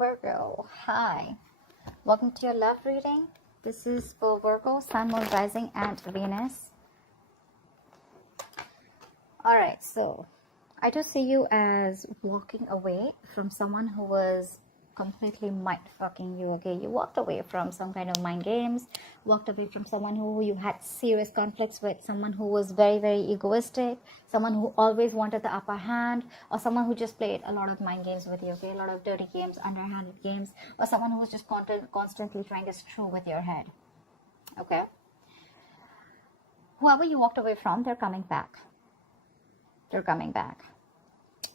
Virgo, hi. Welcome to your love reading. This is for Virgo, Sun, Moon, Rising, and Venus. Alright, so I just see you as walking away from someone who was completely mind fucking you, okay? You walked away from some kind of mind games, walked away from someone who you had serious conflicts with, someone who was very, very egoistic, someone who always wanted the upper hand, or someone who just played a lot of mind games with you, okay? A lot of dirty games, underhanded games, or someone who was just constantly trying to screw with your head, okay? Whoever you walked away from, they're coming back. They're coming back.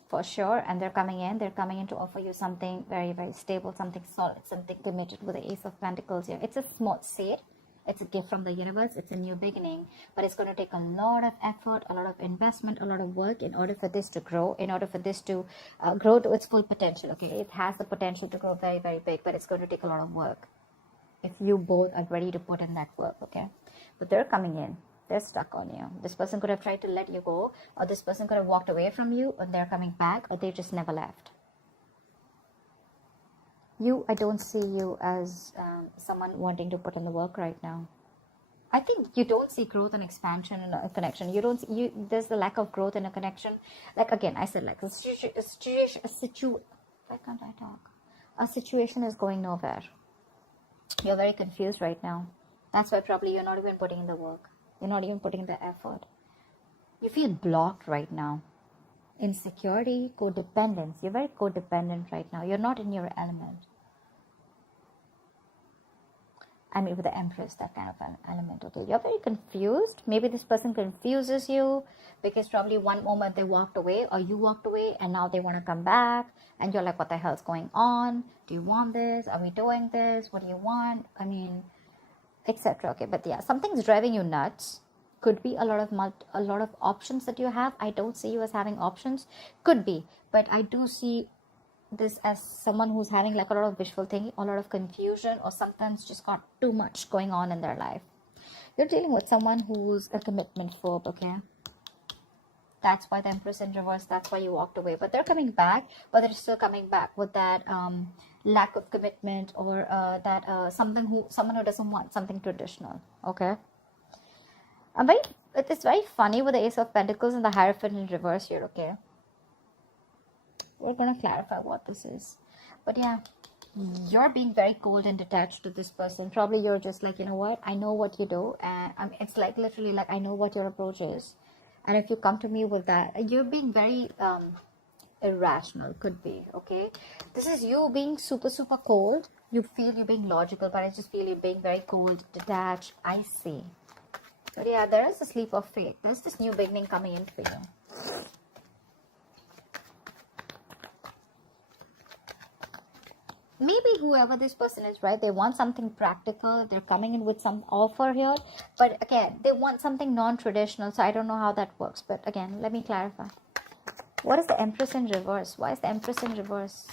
For sure, and they're coming in to offer you something very, very stable, something solid, something committed with the Ace of Pentacles here. It's a small seed, it's a gift from the universe, it's a new beginning, but it's going to take a lot of effort, a lot of investment, a lot of work in order for this to grow, in order for this to grow to its full potential, okay? It has the potential to grow very, very big, but it's going to take a lot of work if you both are ready to put in that work, okay? But they're coming in. They're stuck on you. This person could have tried to let you go, or this person could have walked away from you, or they're coming back, or they just never left. I don't see you as someone wanting to put in the work right now. I think you don't see growth and expansion in a connection. There's the lack of growth in a connection. Like again, I said like a situation is going nowhere. You're very confused right now. That's why probably you're not even putting in the work. You're not even putting the effort. You feel blocked right now. Insecurity, codependence. You're very codependent right now. You're not in your element. I mean, with the Empress, that kind of an element. Okay, you're very confused. Maybe this person confuses you because probably one moment they walked away or you walked away and now they want to come back. And you're like, what the hell's going on? Do you want this? Are we doing this? What do you want? I mean, etc. Okay, but yeah, something's driving you nuts. Could be a lot of options that you have. I don't see you as having options. Could be, but I do see this as someone who's having like a lot of wishful thinking, a lot of confusion, or sometimes just got too much going on in their life. You're dealing with someone who's a commitment phobe, okay? That's why the Empress in reverse, that's why you walked away. But they're coming back, but they're still coming back with that lack of commitment, or someone who doesn't want something traditional, okay? It's very funny with the Ace of Pentacles and the Hierophant in reverse here, okay? We're going to clarify what this is. But yeah, you're being very cold and detached to this person. Probably you're just like, you know what? I know what you do. And it's like literally like, I know what your approach is. And if you come to me with that, you're being very irrational, could be, okay? This is you being super, super cold. You feel you're being logical, but I just feel you're being very cold, detached, icy. But yeah, there is a leap of faith. There's this new beginning coming in for you. Maybe whoever this person is, right, they want something practical. They're coming in with some offer here. But again, they want something non-traditional. So I don't know how that works. But again, let me clarify. What is the Empress in reverse? Why is the Empress in reverse?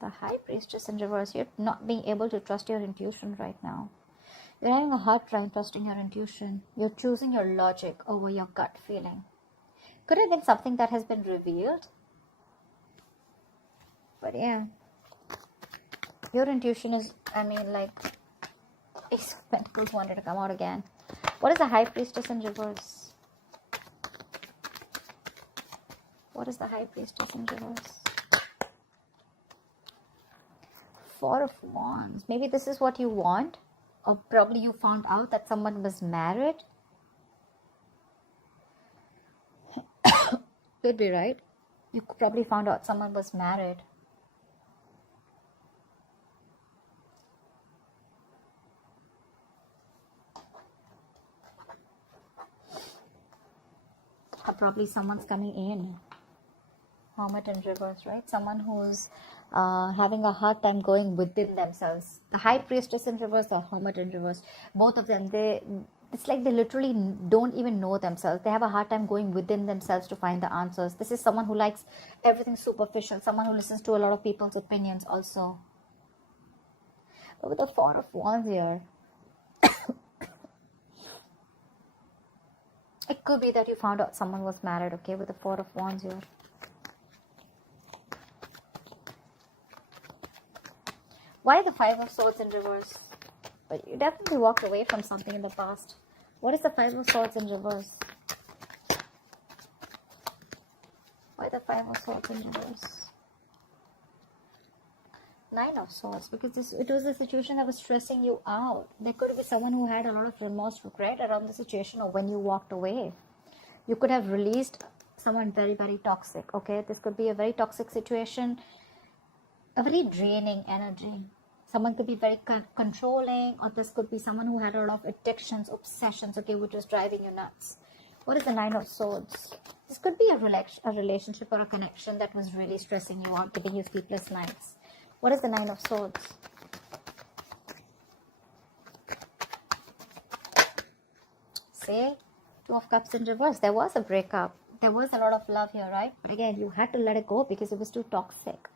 The High Priestess in reverse. You're not being able to trust your intuition right now. You're having a hard time trusting your intuition. You're choosing your logic over your gut feeling. Could have been something that has been revealed. But yeah, your intuition is, I mean, like, Ace of Pentacles wanted to come out again. What is the High Priestess in reverse? What is the High Priestess in reverse? Four of Wands. Maybe this is what you want. Or probably you found out that someone was married. Could be, right? You probably found out someone was married. Or probably someone's coming in. Hermit in reverse, right? Someone who's having a hard time going within themselves. The High Priestess in reverse, the Hermit in reverse. Both of them, it's like they literally don't even know themselves. They have a hard time going within themselves to find the answers. This is someone who likes everything superficial. Someone who listens to a lot of people's opinions also. But with the Four of Wands here, it could be that you found out someone was married, okay, with the Four of Wands here. Why the Five of Swords in reverse? But you definitely walked away from something in the past. What is the Five of Swords in reverse? Why the Five of Swords in reverse? Nine of Swords, because it was a situation that was stressing you out. There could be someone who had a lot of remorse, regret around the situation, or when you walked away. You could have released someone very, very toxic, okay? This could be a very toxic situation, a very draining energy. Someone could be very controlling, or this could be someone who had a lot of addictions, obsessions, okay, which was driving you nuts. What is the Nine of Swords? This could be a relationship or a connection that was really stressing you out, giving you sleepless nights. What is the Nine of Swords? Say, Two of Cups in reverse. There was a breakup. There was a lot of love here, right? But again, you had to let it go because it was too toxic.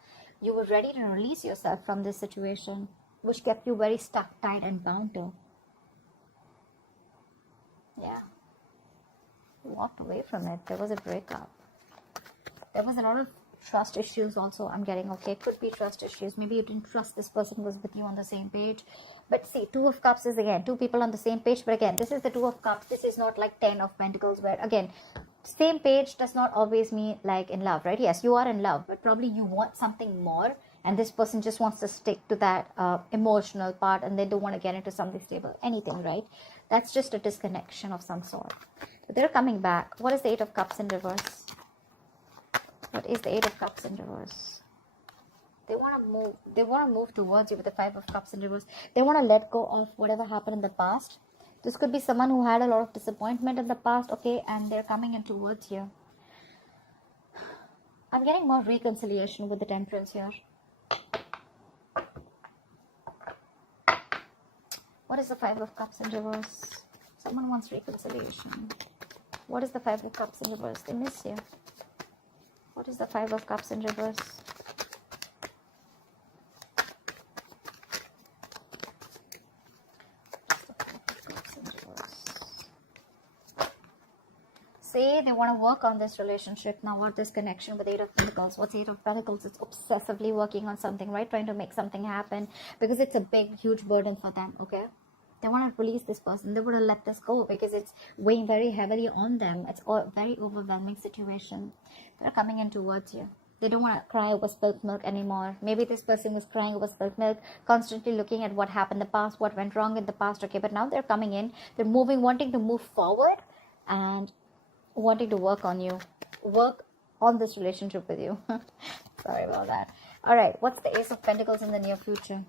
You were ready to release yourself from this situation, which kept you very stuck, tight, and bound to. Yeah. You walked away from it. There was a breakup. There was a lot of trust issues also, I'm getting, okay? Could be trust issues. Maybe you didn't trust this person was with you on the same page. But see, Two of Cups is, again, two people on the same page. But again, this is the Two of Cups. This is not like 10 of Pentacles, where, again, same page does not always mean like in love, right? Yes, you are in love, but probably you want something more, and this person just wants to stick to that emotional part, and they don't want to get into something stable, anything, right? That's just a disconnection of some sort. So they're coming back. What is the Eight of Cups in reverse? What is the Eight of Cups in reverse? They want to move. They want to move towards you with the Five of Cups in reverse. They want to let go of whatever happened in the past. This could be someone who had a lot of disappointment in the past, okay, and they're coming in towards you. I'm getting more reconciliation with the Temperance here. What is the Five of Cups in reverse? Someone wants reconciliation. What is the Five of Cups in reverse? They miss you. What is the Five of Cups in reverse? Say they want to work on this relationship now, or this connection with Eight of Pentacles. What's Eight of Pentacles? It's obsessively working on something, right? Trying to make something happen because it's a big, huge burden for them, okay? They want to release this person. They want to let this go because it's weighing very heavily on them. It's a very overwhelming situation. They're coming in towards you. They don't want to cry over spilt milk anymore. Maybe this person was crying over spilt milk, constantly looking at what happened in the past, what went wrong in the past, okay? But now they're coming in. They're moving, wanting to move forward and wanting to work on you, work on this relationship with you. Sorry about that. All right, what's the Ace of Pentacles in the near future?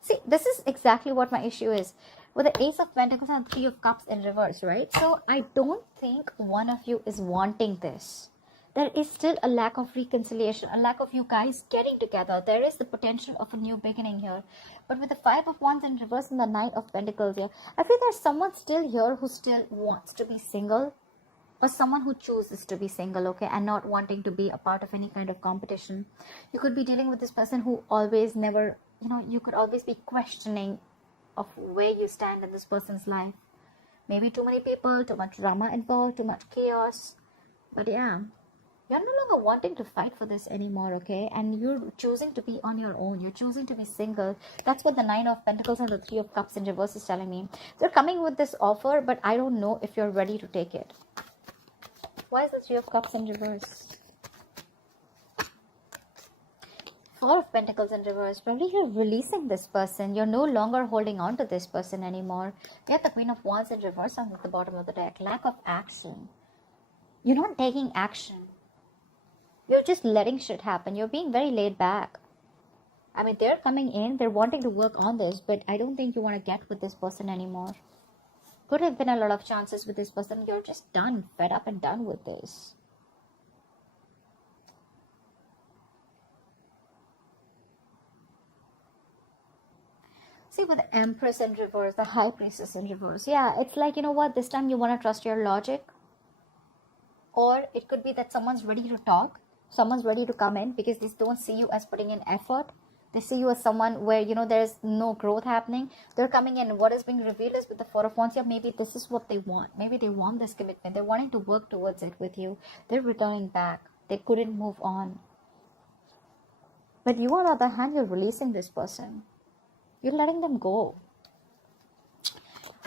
See, this is exactly what my issue is with the Ace of Pentacles and Three of Cups in reverse, right? So I don't think one of you is wanting this. There is still a lack of reconciliation, a lack of you guys getting together. There is the potential of a new beginning here. But with the Five of Wands in reverse and the Knight of Pentacles here, I feel there's someone still here who still wants to be single, or someone who chooses to be single, okay, and not wanting to be a part of any kind of competition. You could be dealing with this person who always never, you could always be questioning of where you stand in this person's life. Maybe too many people, too much drama involved, too much chaos. But yeah, you're no longer wanting to fight for this anymore, okay? And you're choosing to be on your own. You're choosing to be single. That's what the Nine of Pentacles and the Three of Cups in reverse is telling me. They're coming with this offer, but I don't know if you're ready to take it. Why is the Three of Cups in reverse? Four of Pentacles in reverse. Probably you're releasing this person. You're no longer holding on to this person anymore. You have the Queen of Wands in reverse on the bottom of the deck. Lack of action. You're not taking action. You're just letting shit happen. You're being very laid back. I mean, they're coming in. They're wanting to work on this. But I don't think you want to get with this person anymore. Could have been a lot of chances with this person. You're just done. Fed up and done with this. See, with the Empress in reverse, the High Priestess in reverse. Yeah, it's like, you know what? This time you want to trust your logic. Or it could be that someone's ready to talk. Someone's ready to come in because they don't see you as putting in effort. They see you as someone where, there's no growth happening. They're coming in. What is being revealed is with the Four of Wands. Yeah, maybe this is what they want. Maybe they want this commitment. They're wanting to work towards it with you. They're returning back. They couldn't move on. But you, on the other hand, you're releasing this person. You're letting them go.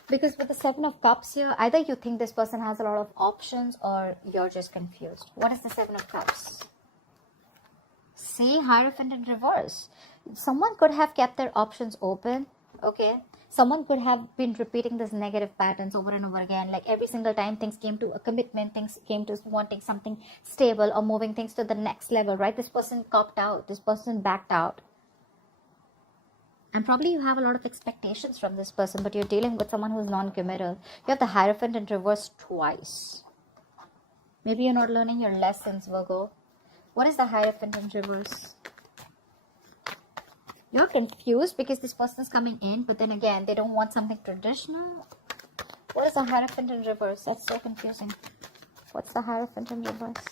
Because with the Seven of Cups here, either you think this person has a lot of options or you're just confused. What is the Seven of Cups? See, Hierophant in reverse. Someone could have kept their options open, okay? Someone could have been repeating these negative patterns over and over again. Like every single time things came to a commitment, things came to wanting something stable or moving things to the next level, right? This person copped out. This person backed out. And probably you have a lot of expectations from this person, but you're dealing with someone who's non-committal. You have the Hierophant in reverse twice. Maybe you're not learning your lessons, Virgo. What is the Hierophant in reverse? You're confused because this person's coming in, but then again, they don't want something traditional. What is the Hierophant in reverse? That's so confusing. What's the Hierophant in reverse?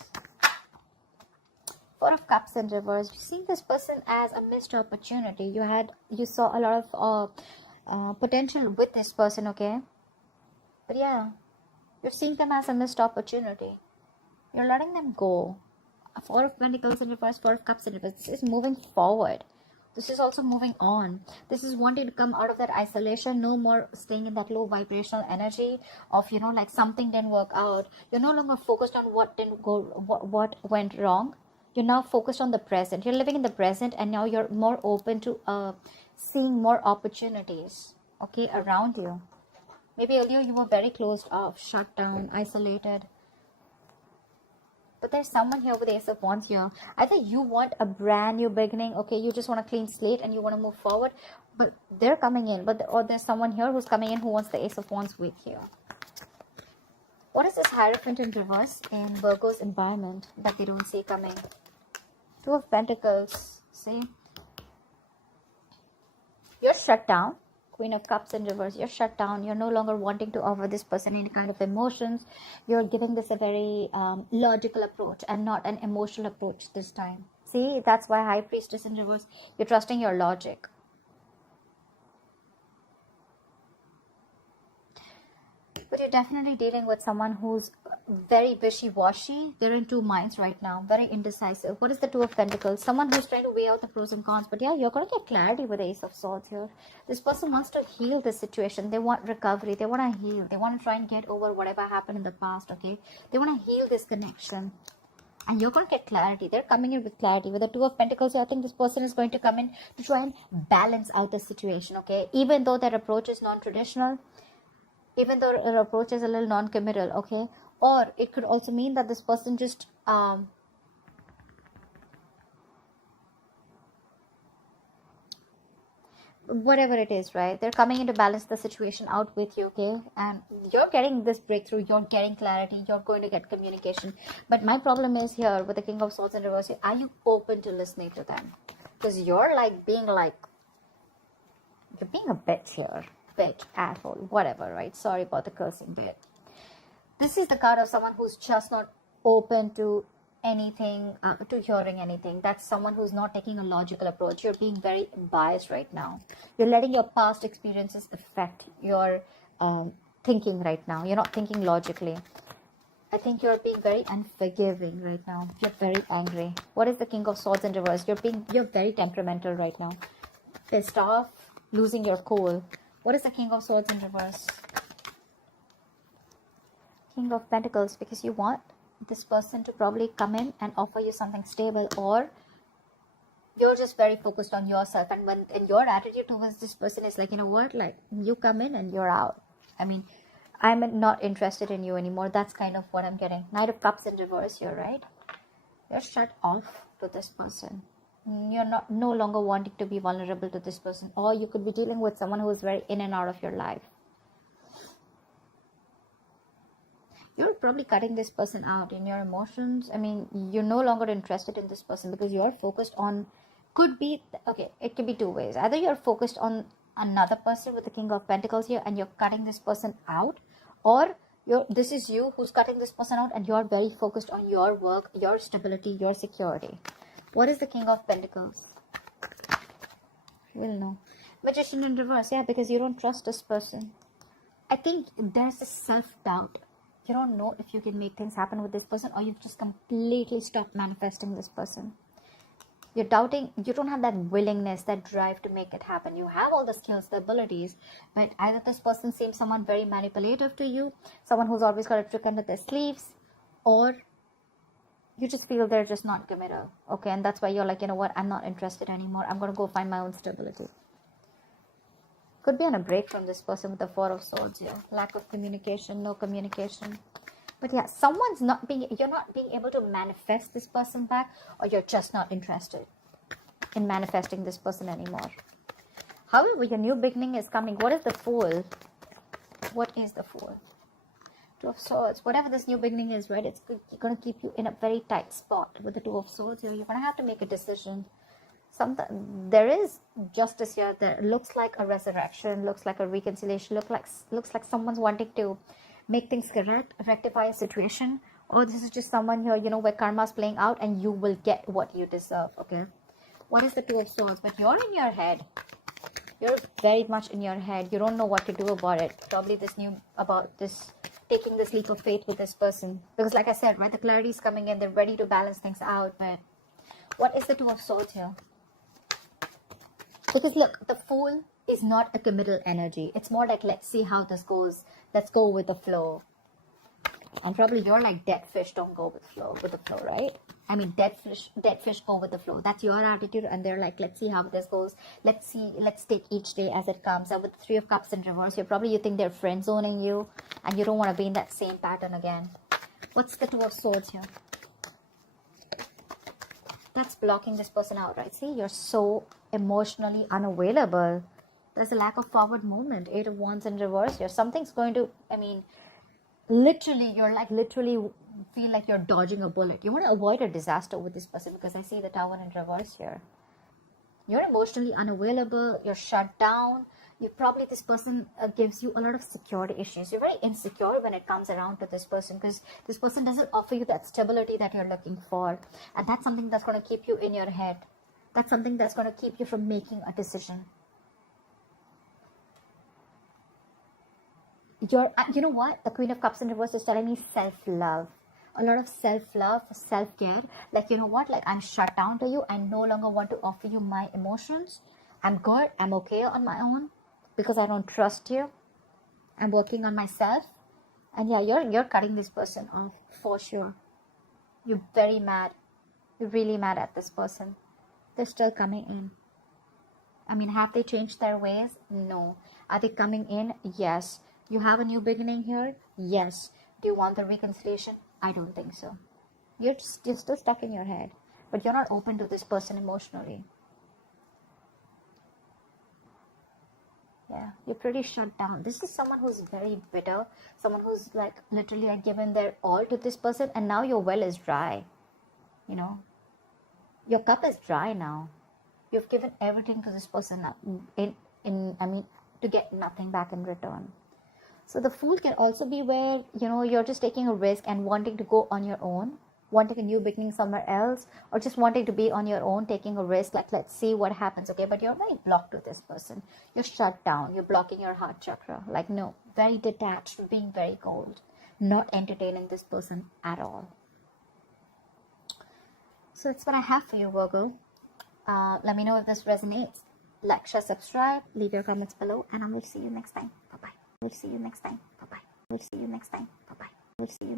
Four of Cups in reverse. You've seen this person as a missed opportunity. You saw a lot of potential with this person, okay? But yeah, you're seeing them as a missed opportunity. You're letting them go. Four of Pentacles in reverse, Four of Cups in reverse. This is moving forward. This is also moving on. This is wanting to come out of that isolation. No more staying in that low vibrational energy of, like something didn't work out. You're no longer focused on what didn't go, what went wrong. You're now focused on the present. You're living in the present, and now you're more open to seeing more opportunities, okay, around you. Maybe earlier you were very closed off, shut down, isolated. But there's someone here with the Ace of Wands here. Either you want a brand new beginning, okay, you just want a clean slate and you want to move forward, but they're coming in. Or there's someone here who's coming in who wants the Ace of Wands with you. What is this Hierophant in reverse in Virgo's environment that they don't see coming? Two of Pentacles, see? You're shut down. Queen of Cups in reverse, you're shut down. You're no longer wanting to offer this person any kind of emotions. You're giving this a very logical approach and not an emotional approach this time. See, that's why High Priestess in reverse, you're trusting your logic. But you're definitely dealing with someone who's very wishy-washy. They're in two minds right now, very indecisive. What is the Two of Pentacles? Someone who's trying to weigh out the pros and cons. But yeah, you're going to get clarity with the Ace of Swords here. This person wants to heal this situation. They want recovery. They want to heal. They want to try and get over whatever happened in the past, okay? They want to heal this connection. And you're going to get clarity. They're coming in with clarity. With the Two of Pentacles, I think this person is going to come in to try and balance out the situation, okay? Even though their approach is non-traditional, even though their approach is a little non-committal, okay? Or it could also mean that this person just whatever it is, right? They're coming in to balance the situation out with you, okay? And you're getting this breakthrough, you're getting clarity, you're going to get communication. But my problem is here with the King of Swords in reverse, are you open to listening to them? Because you're being a bitch here. Bitch, asshole, whatever, right? Sorry about the cursing bit. This is the card of someone who's just not open to anything, to hearing anything. That's someone who's not taking a logical approach. You're being very biased right now. You're letting your past experiences affect your thinking right now. You're not thinking logically. I think you're being very unforgiving right now. You're very angry. What is the King of Swords in reverse? You're very temperamental right now. Pissed off, losing your cool. What is the King of Swords in reverse? King of Pentacles, because you want this person to probably come in and offer you something stable, or you're just very focused on yourself, and your attitude towards this person is like, you know what, like, you come in and you're out. I mean, I'm not interested in you anymore. That's kind of what I'm getting. Knight of Cups in reverse here, right? You're shut off to this person. You're no longer wanting to be vulnerable to this person, or you could be dealing with someone who is very in and out of your life. You're probably cutting this person out in your emotions. I mean, you're no longer interested in this person because you're focused on, it could be two ways. Either you're focused on another person with the King of Pentacles here and you're cutting this person out, or this is you who's cutting this person out and you're very focused on your work, your stability, your security. What is the King of Pentacles? We'll know. Magician in reverse, yeah, because you don't trust this person. I think there's a self-doubt. You don't know if you can make things happen with this person, or you've just completely stopped manifesting this person. You're doubting, you don't have that willingness, that drive to make it happen. You have all the skills, the abilities, but either this person seems someone very manipulative to you, someone who's always got a trick under their sleeves, or you just feel they're just not committed. Okay, and that's why you're like, you know what, I'm not interested anymore. I'm going to go find my own stability. Could be on a break from this person with the Four of Swords here. Lack of communication, no communication. But yeah, you're not being able to manifest this person back, or you're just not interested in manifesting this person anymore. However, your new beginning is coming. What is the Fool? What is the Fool? Two of Swords. Whatever this new beginning is, right, it's going to keep you in a very tight spot with the Two of Swords here. You're going to have to make a decision. There is justice here. There looks like a resurrection, looks like a reconciliation, looks like someone's wanting to make things correct, rectify a situation, or this is just someone here, you know, where karma's playing out and you will get what you deserve. Okay, what is the Two of Swords? But you're in your head. You're very much in your head. You don't know what to do about it. Probably taking this leap of faith with this person, because like I said, right, the clarity is coming in. They're ready to balance things out. But what is the Two of Swords here? Because look, the Fool is not a committal energy. It's more like, let's see how this goes. Let's go with the flow. And probably you're like, dead fish don't go with the flow, right? I mean, dead fish go with the flow. That's your attitude. And they're like, let's see how this goes. Let's take each day as it comes. And with the Three of Cups in reverse, you think they're friend zoning you, and you don't want to be in that same pattern again. What's the Two of Swords here? That's blocking this person out, right? See, you're so emotionally unavailable. There's a lack of forward movement. Eight of Wands in reverse here. Something's going to, I mean, literally feel like you're dodging a bullet. You want to avoid a disaster with this person, because I see the Tower in reverse here. You're emotionally unavailable. You're shut down. This person gives you a lot of security issues. You're very insecure when it comes around to this person, because this person doesn't offer you that stability that you're looking for. And that's something that's going to keep you in your head. That's something that's going to keep you from making a decision. You know what? The Queen of Cups in reverse is telling me self-love. A lot of self-love, self-care. Like, you know what? Like, I'm shut down to you. I no longer want to offer you my emotions. I'm good. I'm okay on my own, because I don't trust you. I'm working on myself. And yeah, you're cutting this person off for sure. You're very mad. You're really mad at this person. They're still coming in. I mean, have they changed their ways? No. Are they coming in? Yes. You have a new beginning here? Yes. Do you want the reconciliation? I don't think so. You're still stuck in your head, but you're not open to this person emotionally. Yeah, you're pretty shut down. This is someone who's very bitter, someone who's like literally given their all to this person, and now your well is dry. You know, your cup is dry now. You've given everything to this person to get nothing back in return. So the Fool can also be where, you know, you're just taking a risk and wanting to go on your own, wanting a new beginning somewhere else, or just wanting to be on your own, taking a risk, like, let's see what happens, okay? But you're very blocked with this person. You're shut down. You're blocking your heart chakra. Like, no, very detached, being very cold, not entertaining this person at all. So that's what I have for you, Virgo. Let me know if this resonates. Like, share, subscribe, leave your comments below, and I will see you next time. Bye-bye. We'll see you next time. Bye-bye. We'll see you next time. Bye-bye. We'll see you.